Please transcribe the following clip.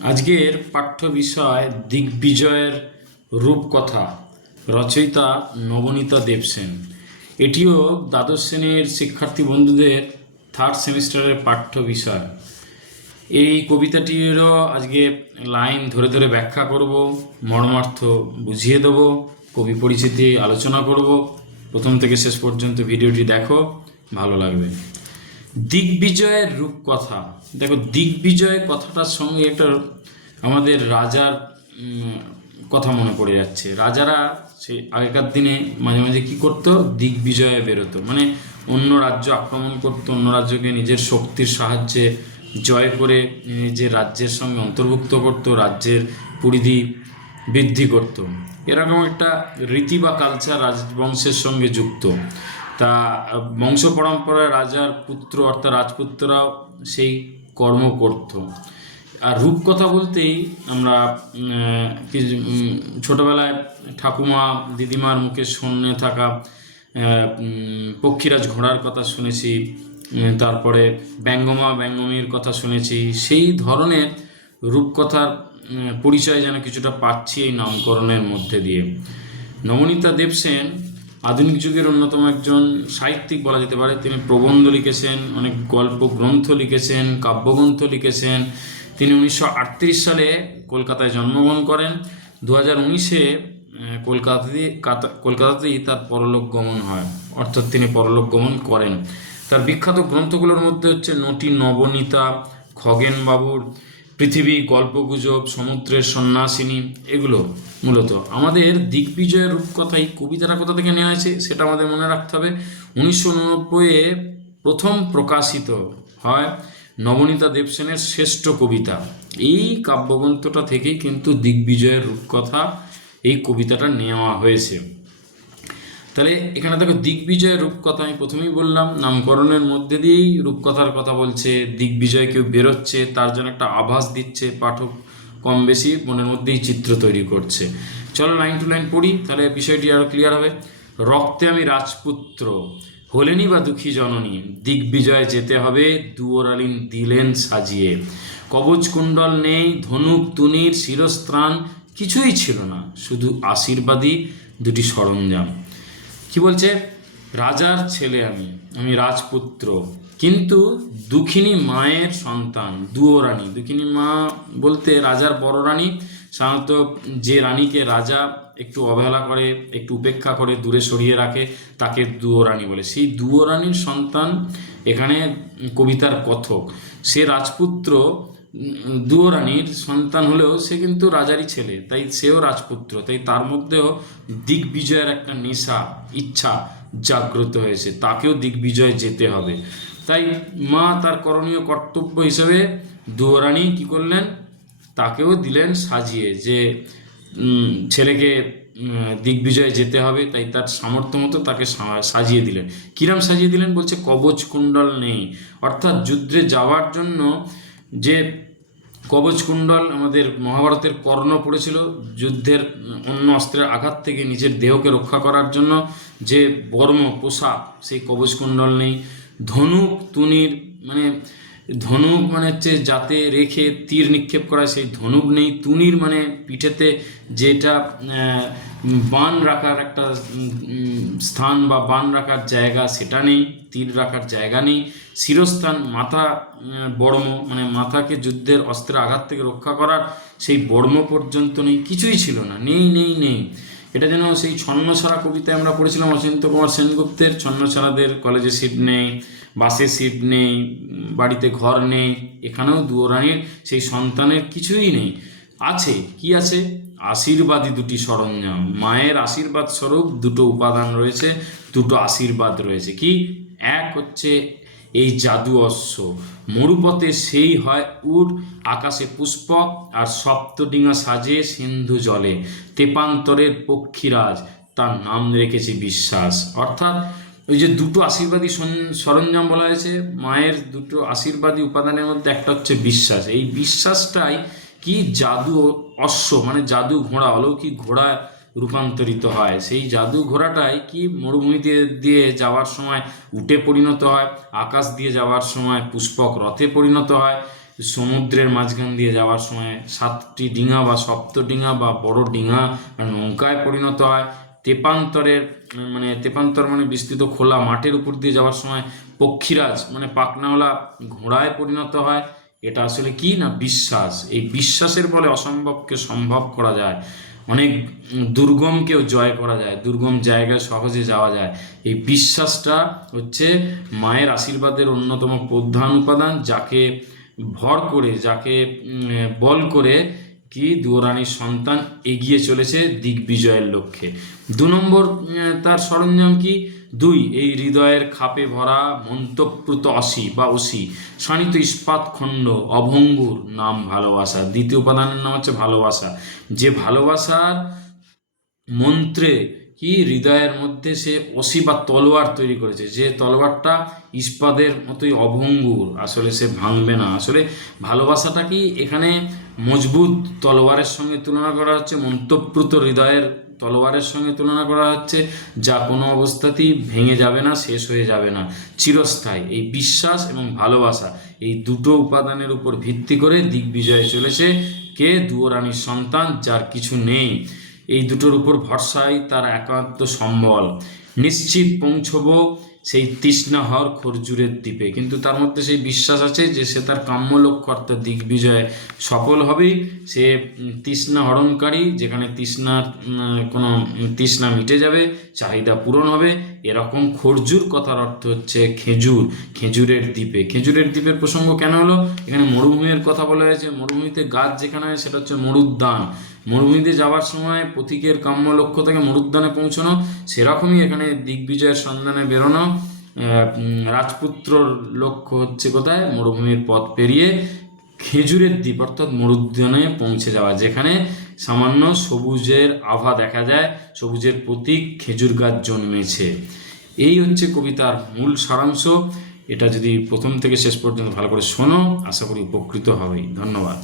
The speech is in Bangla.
আজকের পাঠ্য বিষয় দিগ্বিজয়ের রূপকথা, রচয়িতা নবনীতা দেবসেন। এটিও দ্বাদশ শ্রেণীর শিক্ষার্থী বন্ধুদের থার্ড সেমিস্টারের পাঠ্য বিষয়। এই কবিতাটিরও আজকে লাইন ধরে ধরে ব্যাখ্যা করব, মর্মার্থ বুঝিয়ে দেব, কবি পরিচিতি আলোচনা করব। প্রথম থেকে শেষ পর্যন্ত ভিডিওটি দেখো, ভালো লাগবে। দিগ্বিজয়ের রূপকথা। দেখো, দিগ্বিজয় কথাটার সঙ্গে একটা আমাদের রাজার কথা মনে পড়ে যাচ্ছে। রাজারা সেই আগেকার দিনে মাঝে মাঝে কী করতো, দিগ্বিজয়ে বেরোতো, মানে অন্য রাজ্য আক্রমণ করতো, অন্য রাজ্যকে নিজের শক্তির সাহায্যে জয় করে নিজের রাজ্যের সঙ্গে অন্তর্ভুক্ত করতো, রাজ্যের পরিধি বৃদ্ধি করত। এরকম একটা রীতি বা কালচার রাজবংশের সঙ্গে যুক্ত। তা বংশ পরম্পরায় রাজার পুত্র অর্থাৎ রাজপুত্ররাও সেই কর্ম করত। আর রূপকথা বলতেই আমরা ছোটোবেলায় ঠাকুমা দিদিমার মুখে শুনে থাকা পক্ষীরাজ ঘোড়ার কথা শুনেছি, তারপরে ব্যঙ্গমা ব্যঙ্গমীর কথা শুনেছি। সেই ধরনের রূপকথার পরিচয় যেন কিছুটা পাচ্ছি এই নামকরণের মধ্যে দিয়ে। নবনীতা দেবসেন আধুনিক যুগের অন্যতম একজন সাহিত্যিক বলা যেতে পারে। তিনি প্রবন্ধ লিখেছেন, অনেক গল্প গ্রন্থ লিখেছেন, কাব্যগ্রন্থ লিখেছেন। তিনি 1938 সালে কলকাতায় জন্মগ্রহণ করেন। 2019-এ কলকাতাতেই তার পরলোক গমন হয়, অর্থাৎ তিনি পরলোক গমন করেন। তার বিখ্যাত গ্রন্থগুলোর মধ্যে হচ্ছে নটি নবনীতা, খগেনবাবুর পৃথিবী, গল্পগুজব, সমুদ্রের সন্ন্যাসিনী। এগুলো মূলত আমাদের দিগ্বিজয়ের রূপকথা। এই কবিতাটা কোথা থেকে নেওয়া হয়েছে সেটা আমাদের মনে রাখতে হবে। 1989-এ প্রথম প্রকাশিত হয় নবনীতা দেবসেনের শ্রেষ্ঠ কবিতা। এই কাব্যগ্রন্থটা থেকেই কিন্তু দিগ্বিজয়ের রূপকথা এই কবিতাটা নেওয়া হয়েছে। তাহলে এখানে দেখো, দিগ্বিজয়ের রূপকথা আমি প্রথমেই বললাম, নামকরণের মধ্যে দিয়েই রূপকথার কথা বলছে। দিগ্বিজয় কেউ বেরোচ্ছে, তার জন্য একটা আভাস দিচ্ছে, পাঠক কম বেশি মনের মধ্যেই চিত্র তৈরি করছে। চলো লাইন টু লাইন পড়ি, তাহলে বিষয়টি আরও ক্লিয়ার হবে। রক্তে আমি রাজপুত্র, হলেনি বা দুঃখী জননী, দিগ্বিজয় যেতে হবে, দুয়োরালিন দিলেন সাজিয়ে। কবচ কুণ্ডল নেই, ধনুক তুনির শিরস্ত্রাণ কিছুই ছিল না, শুধু আশীর্বাদী দুটি সরঞ্জাম। কি বলছে? রাজার ছেলে আমি, আমি রাজপুত্র, কিন্তু দুঃখিনী মায়ের সন্তান, দুয়োরানী। দুঃখিনী মা বলতে রাজার বড় রানী। সাধারণত যে রানীকে রাজা একটু অবহেলা করে, একটু উপেক্ষা করে, দূরে সরিয়ে রাখে, তাকে দুয়োরানী বলে। সেই দুয়োরানীর সন্তান এখানে কবিতার কথক। সে রাজপুত্র, দুয়োরানীর সন্তান হলেও সে কিন্তু রাজারই ছেলে, তাই সেও রাজপুত্র। তাই তার মধ্যেও দিগ্বিজয়ের একটা নেশা, ইচ্ছা জাগ্রত হয়েছে, তাকেও দিগ্বিজয় যেতে হবে। তাই মা তার করণীয় কর্তব্য হিসেবে দুয়োরানী কী করলেন, তাকেও দিলেন সাজিয়ে, যে ছেলেকে দিগ্বিজয়ে যেতে হবে, তাই তার সামর্থ্য মতো তাকে সাজিয়ে দিলেন। কিরাম সাজিয়ে দিলেন বলছে, কবচ কুণ্ডল নেই, অর্থাৎ যুদ্ধে যাওয়ার জন্য যে কবচ কুণ্ডল আমাদের মহাভারতের কর্ণ পড়েছিল, যুদ্ধের অন্য অস্ত্রের আঘাত থেকে নিজের দেহকে রক্ষা করার জন্য যে বর্ম পোশাক, সেই কবচ কুণ্ডল নেই। ধনুক তুনির, মানে ধনুক মানে হচ্ছে যাতে রেখে তীর নিক্ষেপ করা, সেই ধনুক নেই। তুনির মানে পিঠেতে যেটা বান রাখার একটা স্থান বা বান রাখার জায়গা, সেটা নেই, তীর রাখার জায়গা নেই। শিরস্থান, মাথা বর্ম, মানে মাথাকে যুদ্ধের অস্ত্রের আঘাত থেকে রক্ষা করার সেই বর্ম পর্যন্ত নেই, কিছুই ছিল না, নেই নেই নেই। এটা যেন সেই ছন্নছাড়া কবিতায় আমরা পড়েছিলাম অচিন্ত কুমার সেনগুপ্তের, ছন্নছাড়াদের কলেজে সিট নেই, বাসে সিট নেই, বাড়িতে ঘর নেই। এখানেও দুয়োরানীর সেই সন্তানের কিছুই নেই। আছে কি আছে? আশীর্বাদী দুটি সরঞ্জাম। মায়ের আশীর্বাদ স্বরূপ দুটো উপাদান রয়েছে, দুটো আশীর্বাদ রয়েছে। কি? এক হচ্ছে এই জাদু অশ্ব, মরুপথে সেই হয় উট, আকাশে পুষ্পক, আর সপ্তডিঙা সাজে সিন্ধু জলে, তেপান্তরের পক্ষীরাজ, তার নাম রেখেছি বিশ্বাস। অর্থাৎ ওই যে দুটো আশীর্বাদী সরঞ্জাম বলা হয়েছে, মায়ের দুটো আশীর্বাদী উপাদানের মধ্যে একটা হচ্ছে বিশ্বাস। এই বিশ্বাসটাই কি জাদু অশ্ব, মানে জাদু ঘোড়া, অলৌকিক ঘোড়া রূপান্তরিত হয়। সেই জাদু ঘোড়াটাই কি মরুভূমি দিয়ে যাওয়ার সময় উটে পরিণত হয়, আকাশ দিয়ে যাওয়ার সময় পুষ্পক রথে পরিণত হয়। সমুদ্রের মাঝখান দিয়ে যাওয়ার সময় 7টি ডিঙা বা সপ্তডিঙা বা বড় ডিঙা নৌকায় পরিণত হয়। তেপান্তর মানে বিস্তৃত খোলা মাঠের উপর দিয়ে যাওয়ার সময় পক্ষীরাজ মানে পাখনাওয়ালা ঘোড়ায় পরিণত হয়। এটা আসলে কি না বিশ্বাস। এই বিশ্বাসের ফলে অসম্ভবকে সম্ভব করা যায়, অনেক দুর্গমকেও জয় করা যায়, দুর্গম জায়গায় সহজে যাওয়া যায়। এই বিশ্বাসটা হচ্ছে মায়ের আশীর্বাদের অন্যতম প্রধান উপাদান, যাকে ভর করে, যাকে বল করে কি দুয়োরানির সন্তান এগিয়ে চলেছে দিগ্বিজয়ের লক্ষ্যে। 2 নম্বর তার সরঞ্জাম কি? 2, এই হৃদয়ের খাপে ভরা মন্তপ্রুত অসি বা অসি শানিত ইস্পাত খণ্ড অভঙ্গুর নাম ভালোবাসা। দ্বিতীয় উপাদানের নাম হচ্ছে ভালোবাসা। যে ভালোবাসার মন্ত্রে কি হৃদয়ের মধ্যে সে অসি বা তলোয়ার তৈরি করেছে, যে তলোয়ারটা ইস্পাতের মতোই অভঙ্গুর, আসলে সে ভাঙবে না। আসলে ভালোবাসাটা কি এখানে মজবুত তলোয়ারের সঙ্গে তুলনা করা হচ্ছে, মন্তপ্রুত হৃদয়ের তলোয়ারের সঙ্গে তুলনা করা হচ্ছে, যা কোনো অবস্থাতেই ভেঙে যাবে না, শেষ হয়ে যাবে না, চিরস্থায়ী। এই বিশ্বাস এবং ভালোবাসা, এই দুটো উপাদানের উপর ভিত্তি করে দিগ্বিজয়ে চলেছে কে? দুয়োরানির সন্তান, যার কিছু নেই। এই দুটোর উপর ভরসাই তার একান্ত সম্বল। নিশ্চিত পৌঁছবো সেই তৃষ্ণাহর খরজুরের দ্বীপে, কিন্তু তার মধ্যে সেই বিশ্বাস আছে যে সে তার কাম্য লক্ষ্য অর্থাৎ দিগ্বিজয়ে সফল হবেই। সে তৃষ্ণা হরণকারী, যেখানে কোনো তৃষ্ণা মিটে যাবে, চাহিদা পূরণ হবে, এরকম খরজুর কথার অর্থ হচ্ছে খেজুর, খেজুরের দ্বীপে। খেজুরের দ্বীপের প্রসঙ্গ কেন হলো? এখানে মরুভূমির কথা বলা হয়েছে। মরুভূমিতে গাছ যেখানে হয় সেটা হচ্ছে মরুদ্যান। মরুভূমিতে যাওয়ার সময় পথিকের কাম্য লক্ষ্য থেকে মরুদ্যানে পৌঁছানো, সেরকমই এখানে দিগ্বিজয়ের সন্ধানে বেরোনো। রাজপুত্রর লক্ষ্য হচ্ছে কোথায়? মরুভূমির পথ পেরিয়ে খেজুরের দ্বীপ অর্থাৎ মরুদ্যানে পৌঁছে যাওয়া, যেখানে সামান্য সবুজের আভা দেখা যায়, সবুজের প্রতীক খেজুর গাছ জন্মেছে। এই হচ্ছে কবিতার মূল সারাংশ। এটা যদি প্রথম থেকে শেষ পর্যন্ত ভালো করে শোনো, আশা করি উপকৃত হবেই। ধন্যবাদ।